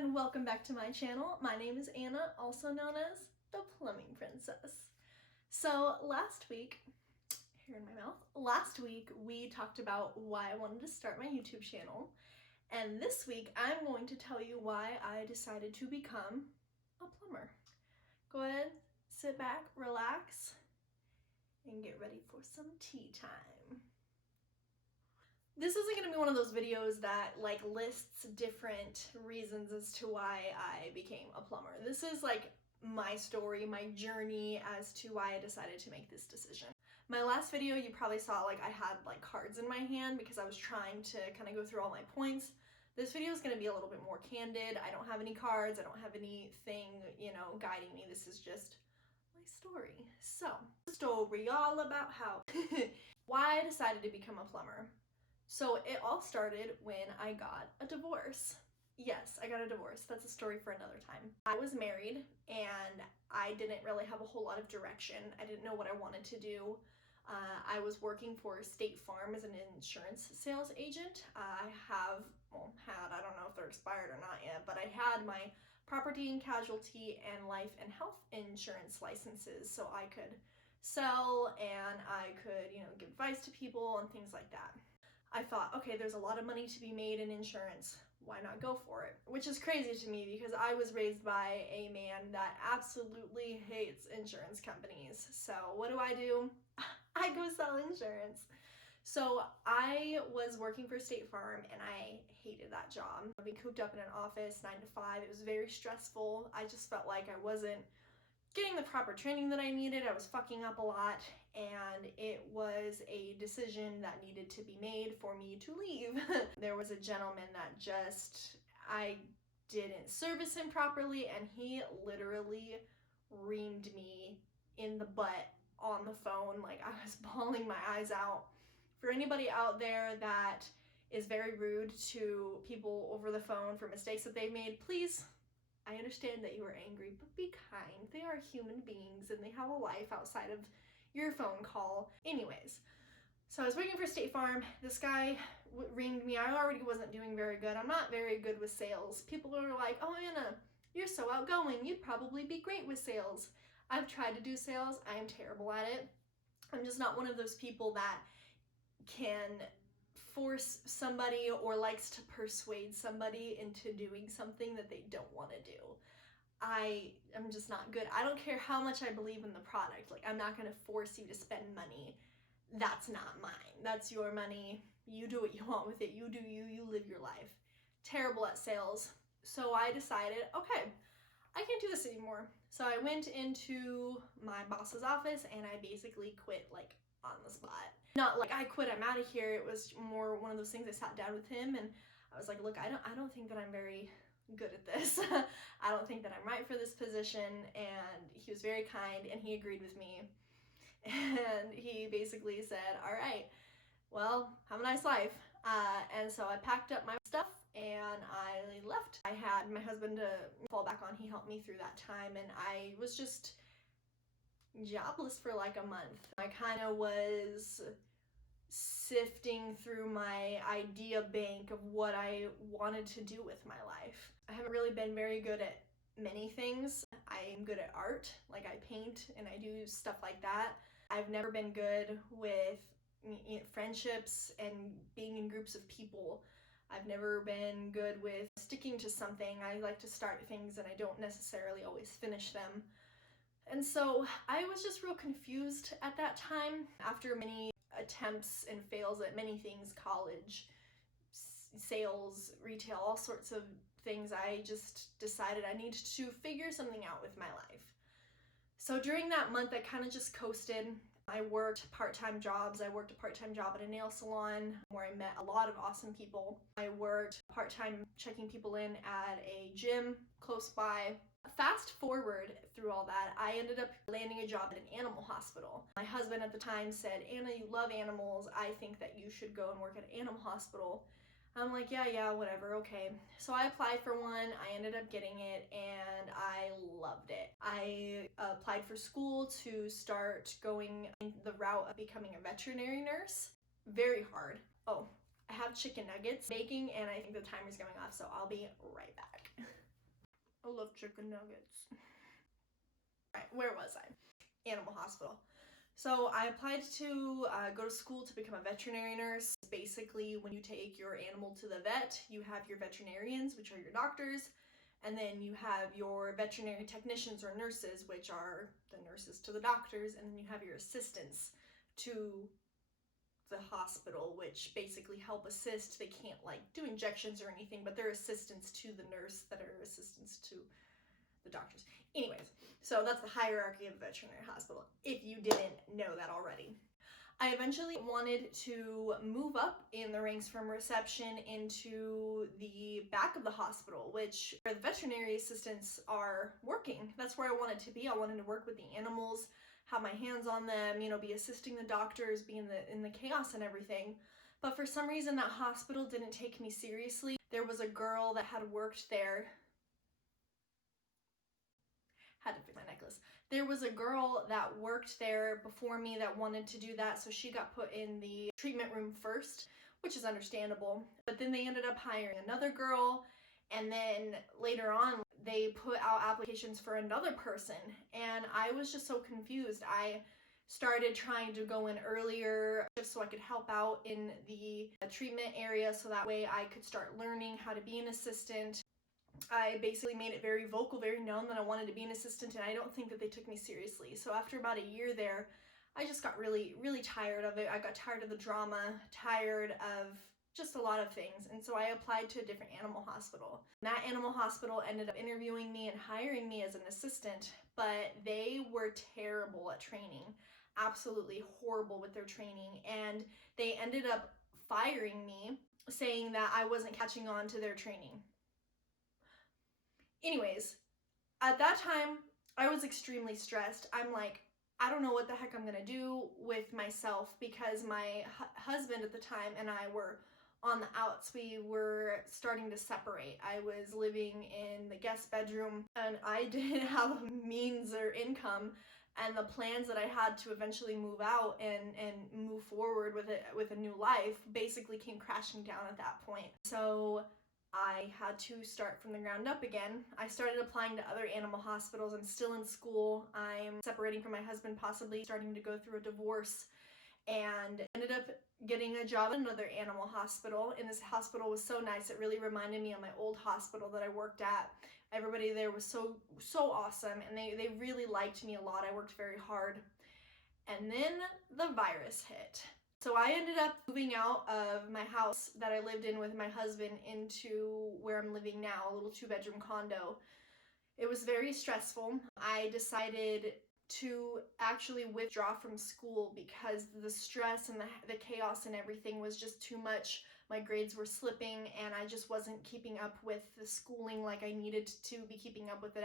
and welcome back to my channel. My name is Anna, also known as the Plumbing Princess. So last week we talked about why I wanted to start my YouTube channel, and this week I'm going to tell you why I decided to become a plumber. Go ahead, sit back, relax, and get ready for some tea time. This isn't going to be one of those videos that lists different reasons as to why I became a plumber. This is my story, my journey as to why I decided to make this decision. My last video, you probably saw I had cards in my hand because I was trying to kind of go through all my points. This video is going to be a little bit more candid. I don't have any cards. I don't have anything, guiding me. This is just my story. So, story all about how why I decided to become a plumber. So it all started when I got a divorce. Yes, I got a divorce. That's a story for another time. I was married and I didn't really have a whole lot of direction. I didn't know what I wanted to do. I was working for State Farm as an insurance sales agent. I don't know if they're expired or not yet, but I had my property and casualty and life and health insurance licenses so I could sell and I could, give advice to people and things like that. I thought, okay, there's a lot of money to be made in insurance. Why not go for it? Which is crazy to me because I was raised by a man that absolutely hates insurance companies. So what do? I go sell insurance. So I was working for State Farm and I hated that job. Being cooped up in an office 9 to 5, it was very stressful. I just felt like I wasn't getting the proper training that I needed. I was fucking up a lot, and it was a decision that needed to be made for me to leave. There was a gentleman that I didn't service him properly, and he literally reamed me in the butt on the phone. I was bawling my eyes out. For anybody out there that is very rude to people over the phone for mistakes that they've made, please, I understand that you are angry, but be kind. They are human beings and they have a life outside of your phone call. Anyways, so I was working for State Farm. This guy reamed me. I already wasn't doing very good. I'm not very good with sales. People are like, oh, Anna, you're so outgoing. You'd probably be great with sales. I've tried to do sales. I am terrible at it. I'm just not one of those people that can force somebody or likes to persuade somebody into doing something that they don't want to do. I am just not good. I don't care how much I believe in the product. I'm not going to force you to spend money. That's not mine. That's your money. You do what you want with it. You do you. You live your life. Terrible at sales. So I decided, okay, I can't do this anymore. So I went into my boss's office and I basically quit on the spot. Not I quit, I'm out of here. It was more one of those things. I sat down with him and I was like, look, I don't think that I'm very good at this. I don't think that I'm right for this position. And he was very kind and he agreed with me. And he basically said, all right, well, have a nice life. And so I packed up my stuff and I left. I had my husband to fall back on. He helped me through that time and I was just jobless for a month. I kind of was sifting through my idea bank of what I wanted to do with my life. I haven't really been very good at many things. I'm good at art, I paint and I do stuff like that. I've never been good with friendships and being in groups of people. I've never been good with sticking to something. I like to start things and I don't necessarily always finish them. And so I was just real confused at that time. After many attempts and fails at many things, college, sales, retail, all sorts of things, I just decided I needed to figure something out with my life. So during that month, I kind of just coasted. I worked part-time jobs. I worked a part-time job at a nail salon where I met a lot of awesome people. I worked part-time checking people in at a gym close by. Fast forward through all that, I ended up landing a job at an animal hospital. My husband at the time said, Anna, you love animals. I think that you should go and work at an animal hospital. I'm like, yeah, whatever, okay. So I applied for one, I ended up getting it, and I loved it. I applied for school to start going the route of becoming a veterinary nurse. Very hard. Oh, I have chicken nuggets baking, and I think the timer's going off, so I'll be right back. I love chicken nuggets. Right, where was I? Animal hospital. So I applied to go to school to become a veterinary nurse. Basically, when you take your animal to the vet, you have your veterinarians, which are your doctors, and then you have your veterinary technicians or nurses, which are the nurses to the doctors, and then you have your assistants to the hospital, which basically help assist. They can't like do injections or anything, but they're assistants to the nurse that are assistants to the doctors. Anyways, so that's the hierarchy of a veterinary hospital, if you didn't know that already. I eventually wanted to move up in the ranks from reception into the back of the hospital, which where the veterinary assistants are working. That's where I wanted to be. I wanted to work with the animals, have my hands on them, be assisting the doctors, be in the chaos and everything. But for some reason, that hospital didn't take me seriously. There was a girl that had worked there. Had to fix my necklace. There was a girl that worked there before me that wanted to do that, so she got put in the treatment room first, which is understandable. But then they ended up hiring another girl, and then later on they put out applications for another person, and I was just so confused. I started trying to go in earlier just so I could help out in the treatment area, so that way I could start learning how to be an assistant. I basically made it very vocal, very known that I wanted to be an assistant, and I don't think that they took me seriously. So after about a year there, I just got really, really tired of it. I got tired of the drama, tired of just a lot of things, and so I applied to a different animal hospital. That animal hospital ended up interviewing me and hiring me as an assistant, but they were terrible at training, absolutely horrible with their training, and they ended up firing me, saying that I wasn't catching on to their training. Anyways, at that time, I was extremely stressed. I'm like, I don't know what the heck I'm gonna do with myself, because my husband at the time and I were on the outs. We were starting to separate. I was living in the guest bedroom and I didn't have means or income, and the plans that I had to eventually move out and move forward with a new life basically came crashing down at that point. So I had to start from the ground up again. I started applying to other animal hospitals. I'm still in school. I'm separating from my husband, possibly starting to go through a divorce, and ended up getting a job at another animal hospital. And this hospital was so nice. It really reminded me of my old hospital that I worked at. Everybody there was so awesome, and they really liked me a lot. I worked very hard. And then the virus hit. So I ended up moving out of my house that I lived in with my husband into where I'm living now, a little 2-bedroom condo. It was very stressful. I decided to actually withdraw from school because the stress and the chaos and everything was just too much. My grades were slipping and I just wasn't keeping up with the schooling like I needed to be keeping up with it.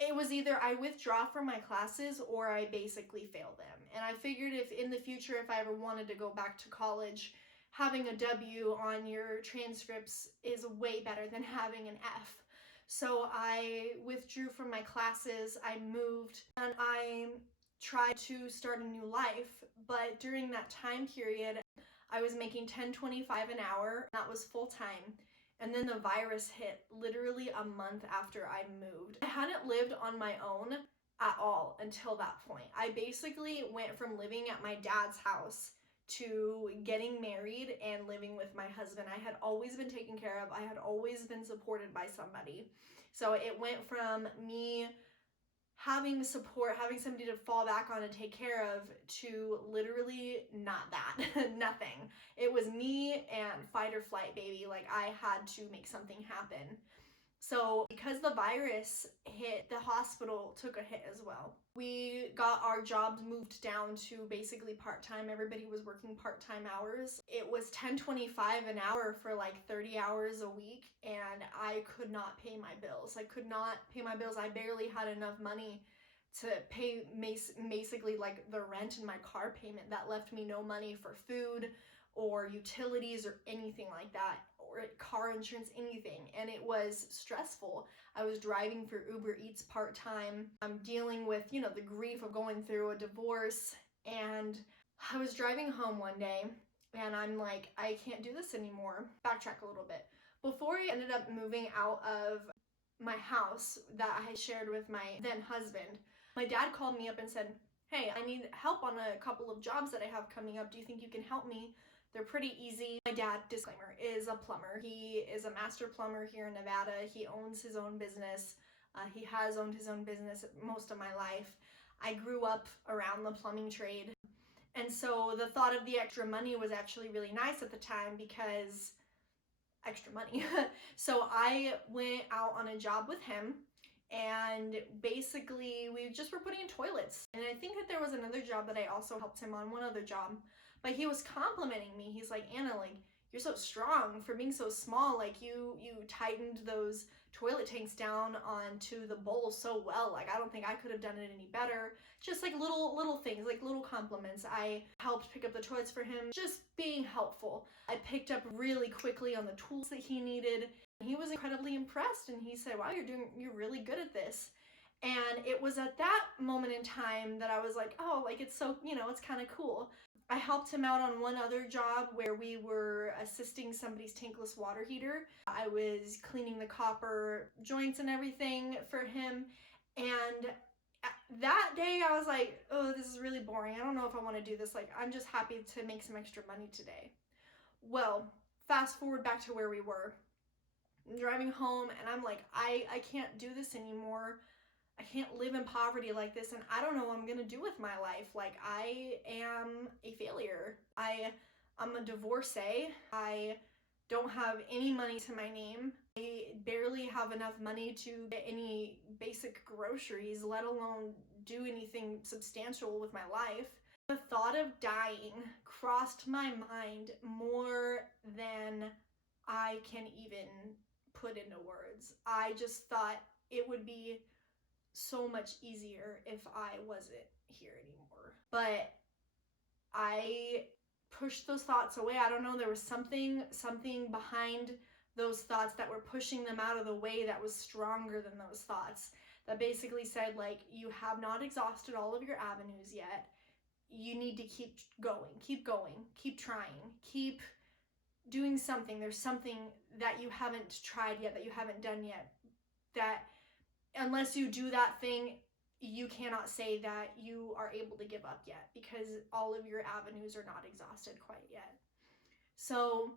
It was either I withdraw from my classes or I basically fail them. And I figured if in the future, if I ever wanted to go back to college, having a W on your transcripts is way better than having an F. So I withdrew from my classes, I moved, and I tried to start a new life. But during that time period, I was making $10.25 an hour. That was full time. And then the virus hit literally a month after I moved. I hadn't lived on my own at all until that point. I basically went from living at my dad's house to getting married and living with my husband. I had always been taken care of. I had always been supported by somebody. So it went from me having support, having somebody to fall back on and take care of, to literally not that. Nothing. It was me and fight or flight, baby. Like, I had to make something happen. So because the virus hit, the hospital took a hit as well. We got our jobs moved down to basically part-time. Everybody was working part-time hours. It was $10.25 an hour for like 30 hours a week, and I could not pay my bills. I could not pay my bills. I barely had enough money to pay basically like the rent and my car payment. That left me no money for food or utilities or anything like that, or car insurance, anything. And it was stressful. I was driving for Uber Eats part-time. I'm dealing with, the grief of going through a divorce. And I was driving home one day and I'm like, I can't do this anymore. Backtrack a little bit. Before I ended up moving out of my house that I shared with my then husband, my dad called me up and said, hey, I need help on a couple of jobs that I have coming up. Do you think you can help me? They're pretty easy. My dad, disclaimer, is a plumber. He is a master plumber here in Nevada. He owns his own business. He has owned his own business most of my life. I grew up around the plumbing trade. And so the thought of the extra money was actually really nice at the time because extra money. So I went out on a job with him, and basically we just were putting in toilets. And I think that there was another job that I also helped him on, one other job, but he was complimenting me. He's like, Anna, like, you're so strong for being so small. Like you tightened those toilet tanks down onto the bowl so well. Like I don't think I could have done it any better. Just like little things, like little compliments. I helped pick up the toilets for him, just being helpful. I picked up really quickly on the tools that he needed. He was incredibly impressed, and he said, wow, you're really good at this. And it was at that moment in time that I was like, oh, like it's so, it's kind of cool. I helped him out on one other job where we were assisting somebody's tankless water heater. I was cleaning the copper joints and everything for him. And that day I was like, oh, this is really boring. I don't know if I want to do this. Like, I'm just happy to make some extra money today. Well, fast forward back to where we were. I'm driving home and I'm like, I can't do this anymore. I can't live in poverty like this, and I don't know what I'm gonna do with my life. Like, I am a failure. I'm a divorcee. I don't have any money to my name. I barely have enough money to get any basic groceries, let alone do anything substantial with my life. The thought of dying crossed my mind more than I can even put into words. I just thought it would be so much easier if I wasn't here anymore. But I pushed those thoughts away. I don't know, there was something behind those thoughts that were pushing them out of the way that was stronger than those thoughts, that basically said, like, you have not exhausted all of your avenues yet. You need to keep going, keep trying, keep doing something. There's something that you haven't tried yet, that you haven't done yet, that unless you do that thing, you cannot say that you are able to give up yet, because all of your avenues are not exhausted quite yet. So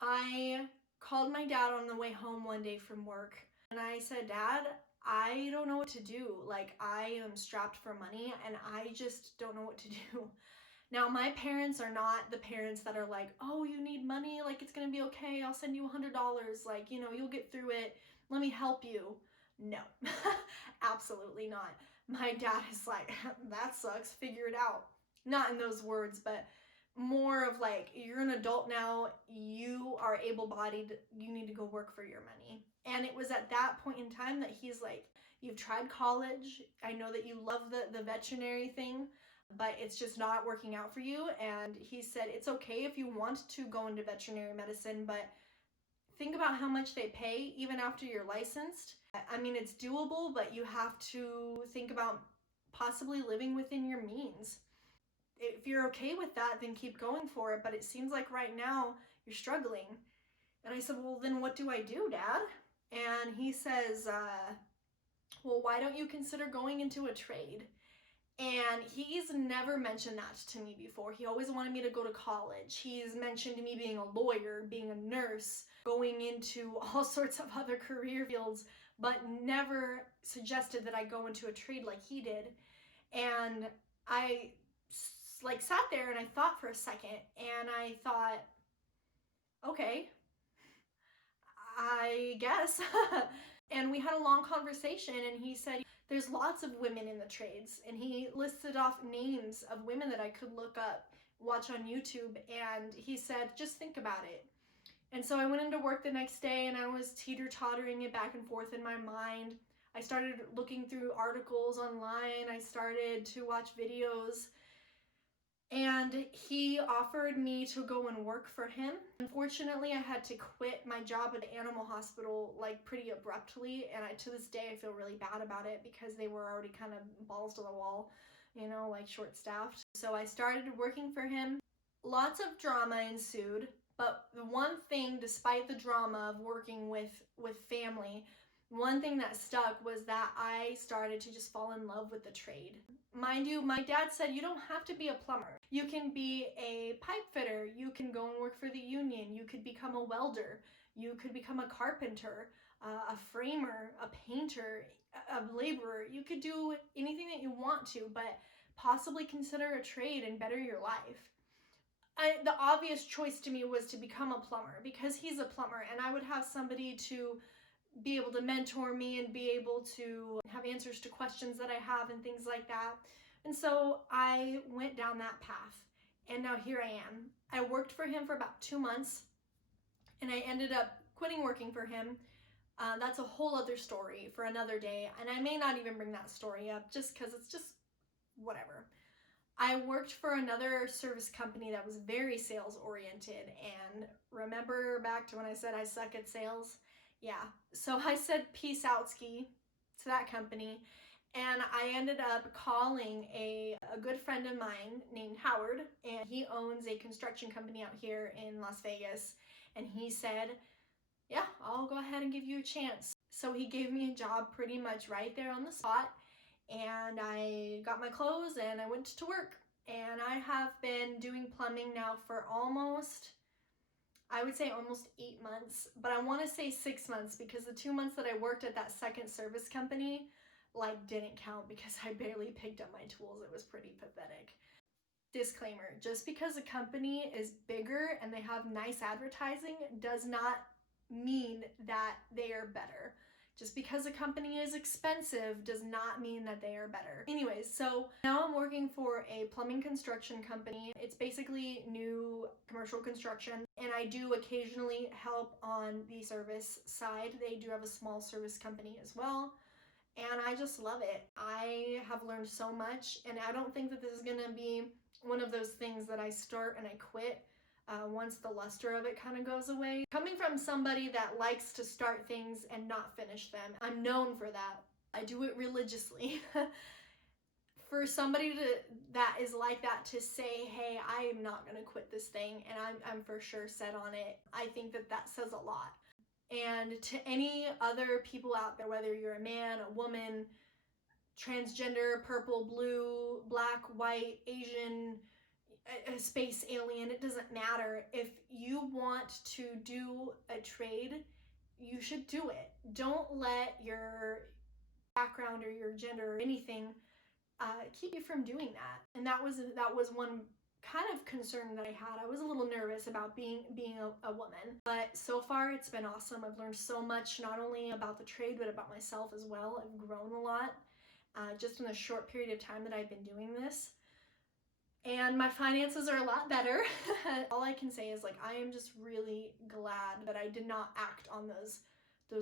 I called my dad on the way home one day from work, and I said, Dad, I don't know what to do. Like, I am strapped for money and I just don't know what to do. Now, my parents are not the parents that are like, oh, you need money? Like, it's gonna be okay. I'll send you $100. Like, you'll get through it. Let me help you. No, absolutely not. My dad is like, that sucks, figure it out. Not in those words, but more of like, you're an adult now, you are able-bodied, you need to go work for your money. And it was at that point in time that he's like, you've tried college, I know that you love the veterinary thing, but it's just not working out for you. And he said, it's okay if you want to go into veterinary medicine, but think about how much they pay even after you're licensed. I mean, it's doable, but you have to think about possibly living within your means. If you're okay with that, then keep going for it. But it seems like right now you're struggling. And I said, well, then what do I do, Dad? And he says, well, why don't you consider going into a trade? And he's never mentioned that to me before. He always wanted me to go to college. He's mentioned me being a lawyer, being a nurse, going into all sorts of other career fields, but never suggested that I go into a trade like he did. And I sat there and I thought for a second, and I thought, okay, I guess. And we had a long conversation, and he said, there's lots of women in the trades, and he listed off names of women that I could look up, watch on YouTube, and he said, just think about it. And so I went into work the next day, and I was teeter-tottering it back and forth in my mind. I started looking through articles online, I started to watch videos, and he offered me to go and work for him. Unfortunately, I had to quit my job at the animal hospital like pretty abruptly, and to this day I feel really bad about it because they were already kind of balls to the wall, like short-staffed. So I started working for him. Lots of drama ensued. But the one thing, despite the drama of working with family, one thing that stuck was that I started to just fall in love with the trade. Mind you, my dad said you don't have to be a plumber. You can be a pipe fitter. You can go and work for the union. You could become a welder. You could become a carpenter, a framer, a painter, a laborer. You could do anything that you want to, but possibly consider a trade and better your life. The obvious choice to me was to become a plumber because he's a plumber, and I would have somebody to be able to mentor me and be able to have answers to questions that I have and things like that. And so I went down that path, and now here I am. I worked for him for about 2 months, and I ended up quitting working for him. That's a whole other story for another day, and I may not even bring that story up just because it's just whatever. I worked for another service company that was very sales oriented, and remember back to when I said I suck at sales? Yeah, so I said peace out ski to that company, and I ended up calling a good friend of mine named Howard, and he owns a construction company out here in Las Vegas, and he said, yeah, I'll go ahead and give you a chance. So he gave me a job pretty much right there on the spot, and I got my clothes and I went to work. And I have been doing plumbing now for I would say almost 8 months, but I want to say 6 months because the 2 months that I worked at that second service company didn't count because I barely picked up my tools. It was pretty pathetic. Disclaimer, just because a company is bigger and they have nice advertising does not mean that they are better. Just because a company is expensive does not mean that they are better. Anyways, so now I'm working for a plumbing construction company. It's basically new commercial construction, and I do occasionally help on the service side. They do have a small service company as well, and I just love it. I have learned so much, and I don't think that this is gonna be one of those things that I start and I quit once the luster of it kind of goes away. Coming from somebody that likes to start things and not finish them, I'm known for that. I do it religiously. For somebody that is like that to say, hey, I am not going to quit this thing and I'm for sure set on it, I think that says a lot. And to any other people out there, whether you're a man, a woman, transgender, purple, blue, black, white, Asian, a space alien, it doesn't matter. If you want to do a trade, you should do it. Don't let your background or your gender or anything keep you from doing that. And that was one kind of concern that I had. I was a little nervous about being a woman, but so far it's been awesome. I've learned so much, not only about the trade but about myself as well. I've grown a lot just in the short period of time that I've been doing this. And my finances are a lot better. All I can say is I am just really glad that I did not act on those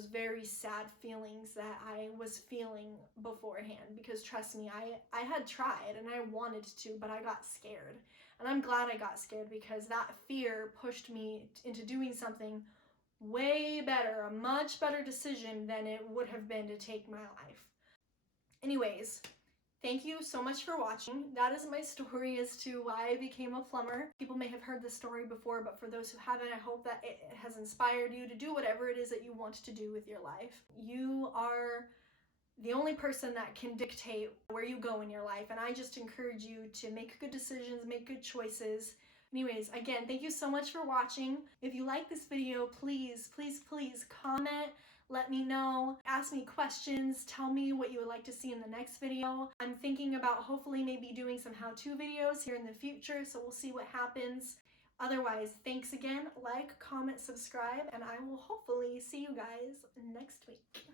very sad feelings that I was feeling beforehand, because trust me, I had tried and I wanted to, but I got scared. And I'm glad I got scared because that fear pushed me into doing something way better, a much better decision than it would have been to take my life. Anyways, thank you so much for watching. That is my story as to why I became a plumber. People may have heard this story before, but for those who haven't, I hope that it has inspired you to do whatever it is that you want to do with your life. You are the only person that can dictate where you go in your life, and I just encourage you to make good decisions, make good choices. Anyways, again, thank you so much for watching. If you like this video, please, please, please comment. Let me know, ask me questions, tell me what you would like to see in the next video. I'm thinking about hopefully maybe doing some how-to videos here in the future, so we'll see what happens. Otherwise, thanks again, like, comment, subscribe, and I will hopefully see you guys next week.